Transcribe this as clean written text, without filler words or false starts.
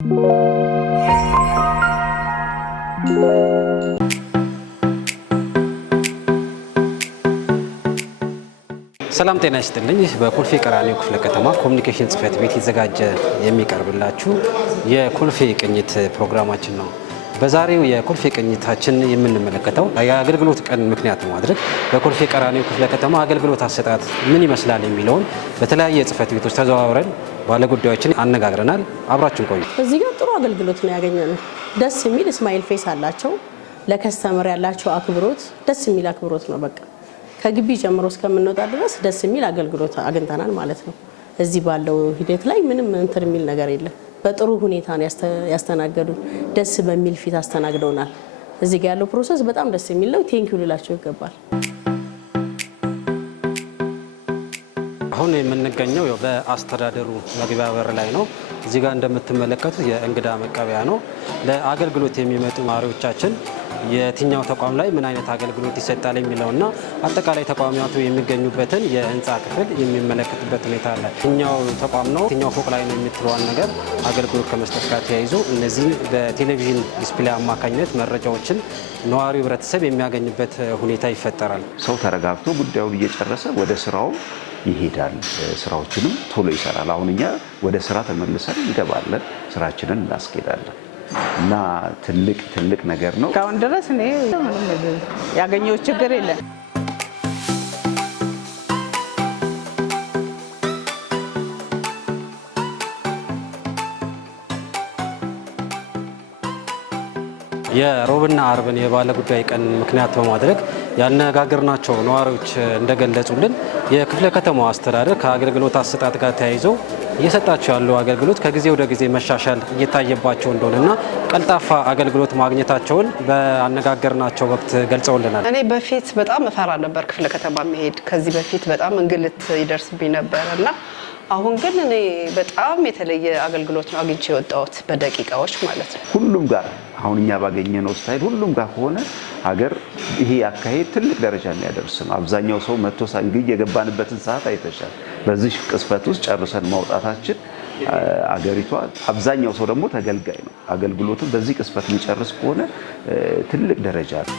ሰላም ጤና ይስጥልኝ። በኮልፌ ቀራኒዮ ክፍለ ከተማ ኮሙኒኬሽን ጽህፈት ቤት ይዘጋጀ የሚቀርብላችሁ የኮልፌ ቅኝት ፕሮግራማችን ነው። በዛሬው የኮልፌ ቅኝታችን የምንመለከተው የአገልግሎት ቀን ምክንያት በማድረግ በኮልፌ ቀራኒዮ ክፍለ ከተማ አገልግሎት አሰጣጥ ምን ይመስላል የሚለውን በተለያየ ጽህፈት ቤቶች ተዘዋውረን ባለጉዳዮችን አነጋግረናል። አብራችን ቆዩ። እዚህ ጋር ጥሩ አገልግሎት ነው ያገኘነው። ደስ የሚል ስማይል ፌስ አላቸው። ለከስተመር ያላቸው አክብሮት ደስ የሚል አክብሮት ነው። በቃ ከግቢ ጀምሮ እስከምንወጣ ድረስ ደስ የሚል አገልግሎት አግኝተናል ማለት ነው። እዚህ ባለው ሂደት ላይ ምንም እንትን የሚል ነገር የለም። በጥሩ ሁኔታ ነው ያስተናገዱን። ደስ በሚል ፊት አስተናግደውናል። እዚህ ጋር ያለው ፕሮሰስ በጣም ደስ የሚል ነው። ቴንኪው ልላቸው ይገባል። አሁን የምንገኘው በአስተዳደሩ መግቢያ በር ላይ ነው። እዚህ ጋር እንደምትመለከቱት የእንግዳ መቀበያ ነው። ለአገልግሎት የሚመጡ ነዋሪዎቻችን የትኛው ተቋም ላይ ምን አይነት አገልግሎት ይሰጣል የሚለውና አጠቃላይ ተቋማቱ የሚገኙበትን የህንፃ ክፍል የሚመለከትበት ሁኔታ አለ። የትኛው ተቋም ነው የትኛው ፎቅ ላይ ነው የምትለዋን ነገር አገልግሎት ከመስጠት ጋር ተያይዞ እነዚህ በቴሌቪዥን ዲስፕሌይ አማካኝነት መረጃዎችን ነዋሪው ህብረተሰብ የሚያገኝበት ሁኔታ ይፈጠራል። ሰው ተረጋግቶ ጉዳዩን እየጨረሰ ወደ ስራው ይሄዳል። ስራዎችንም ቶሎ ይሰራል። አሁን እኛ ወደ ስራ ተመልሰን እንገባለን፣ ስራችንን እናስኬዳለን እና ትልቅ ነገር ነው። እስካሁን ድረስ እኔ ምንም ያገኘው ችግር የለም። የሮብና አርብን የባለ ጉዳይ ቀን ምክንያት በማድረግ ያነጋገርናቸው ነዋሪዎች እንደገለጹልን የክፍለ ከተማው አስተዳደር ከአገልግሎት አሰጣጥ ጋር ተያይዞ እየሰጣቸው ያለው አገልግሎት ከጊዜ ወደ ጊዜ መሻሻል እየታየባቸው እንደሆነና ቀልጣፋ አገልግሎት ማግኘታቸውን በአነጋገርናቸው ወቅት ገልጸውልናል። እኔ በፊት በጣም እፈራ ነበር ክፍለ ከተማ መሄድ። ከዚህ በፊት በጣም እንግልት ይደርስብኝ ነበር እና አሁን ግን እኔ በጣም የተለየ አገልግሎት ነው አግኝቼ የወጣሁት በደቂቃዎች ማለት ነው። ሁሉም ጋር አሁን እኛ ባገኘነው ስታይል ሁሉም ጋር ከሆነ ሀገር ይሄ አካሄድ ትልቅ ደረጃ የሚያደርስ ነው። አብዛኛው ሰው መጥቶ እንግዲህ የገባንበትን ሰዓት አይተሻል። በዚህ ቅስፈት ውስጥ ጨርሰን ማውጣታችን አገሪቷ አብዛኛው ሰው ደግሞ ተገልጋይ ነው። አገልግሎትን በዚህ ቅስፈት የሚጨርስ ከሆነ ትልቅ ደረጃ ነው።